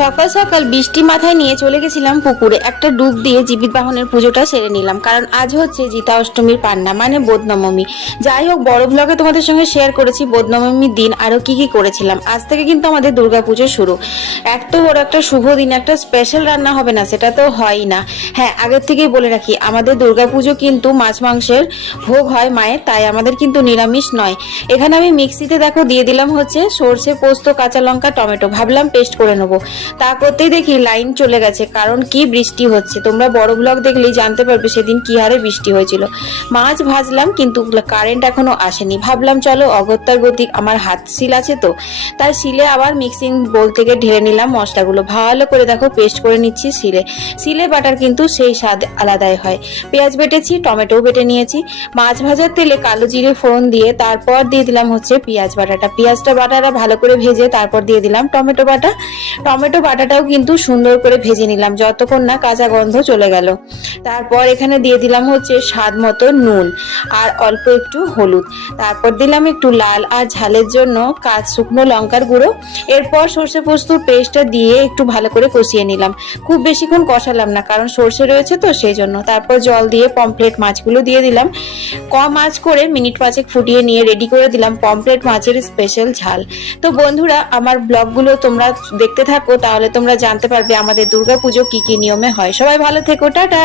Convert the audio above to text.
সকাল সকাল বৃষ্টি মাথায় নিয়ে চলে গেছিলাম পুকুরে, একটা ডুব দিয়ে জীবিত বাহনের পুজোটা সেরে নিলাম, কারণ আজ হচ্ছে জিতা অষ্টমীর পান্না মানে বোধনবমী। যাই হোক, বড় ব্লগে তোমাদের সঙ্গে শেয়ার করেছি বোধনবমীর দিন আরো কি কি করেছিলাম। আজ থেকে কিন্তু আমাদের দুর্গাপুজো শুরু। এত বড় একটা শুভ দিন একটা স্পেশাল রান্না হবে না সেটা তো হয়ই না। হ্যাঁ, আগের থেকেই বলে রাখি, আমাদের দুর্গাপুজো কিন্তু মাছ মাংসের ভোগ হয় মায়ের, তাই আমাদের কিন্তু নিরামিষ নয়। এখানে আমি মিক্সিতে দেখো দিয়ে দিলাম হচ্ছে সর্ষে, পোস্ত, কাঁচা লঙ্কা, টমেটো, ভাবলাম পেস্ট করে নেবো। তা করতেই দেখি লাইন চলে গেছে, কারণ কি বৃষ্টি হচ্ছে। তোমরা বড় ব্লগ দেখলেই জানতে পারবে সেদিন কি হারে বৃষ্টি হয়েছিল। মাছ ভাজলাম কিন্তু কারেন্ট এখনো আসেনি। ভাবলাম চলো অগত্যার গতিক, আমার হাত শিল আছে তো, তাই শিলে আবার মিক্সিং বোল থেকে ঢেলে নিলাম মশলাগুলো। ভালো করে দেখো পেস্ট করে নিচ্ছি শিলে। শিলে বাটার কিন্তু সেই স্বাদ আলাদাই হয়। পেঁয়াজ বেটেছি, টমেটোও বেটে নিয়েছি। মাছ ভাজার তেলে কালো জিরে ফোড়ন দিয়ে তারপর দিয়ে দিলাম হচ্ছে পেঁয়াজ বাটাটা। পেঁয়াজটা বাটাটা ভালো করে ভেজে তারপর দিয়ে দিলাম টমেটো বাটা। টমেটো বাটাটাও কিন্তু সুন্দর করে ভেজে নিলাম যতক্ষণ না কাঁচা গন্ধ চলে গেল। তারপর এখানে দিয়ে দিলাম হচ্ছে স্বাদ মতো নুন আর অল্প একটু হলুদ। তারপর দিলাম একটু লাল আর ঝালের জন্য শুকনো লঙ্কার গুঁড়ো। এরপর সর্ষে পোস্তর পেস্টটা দিয়ে একটু ভালো করে কষিয়ে নিলাম। খুব বেশিক্ষণ কষালাম না, কারণ সর্ষে রয়েছে তো সেই জন্য। তারপর জল দিয়ে পমফ্রেট মাছগুলো দিয়ে দিলাম। কম আঁচ করে মিনিট 5 ফুটিয়ে নিয়ে রেডি করে দিলাম পমফ্রেট মাছের স্পেশাল ঝাল। তো বন্ধুরা, আমার ব্লগগুলো তোমরা দেখতে থাকো, তাহলে তোমরা জানতে পারবে আমাদের দুর্গাপুজো কি কি নিয়মে হয়। সবাই ভালো থেকো, টাটা।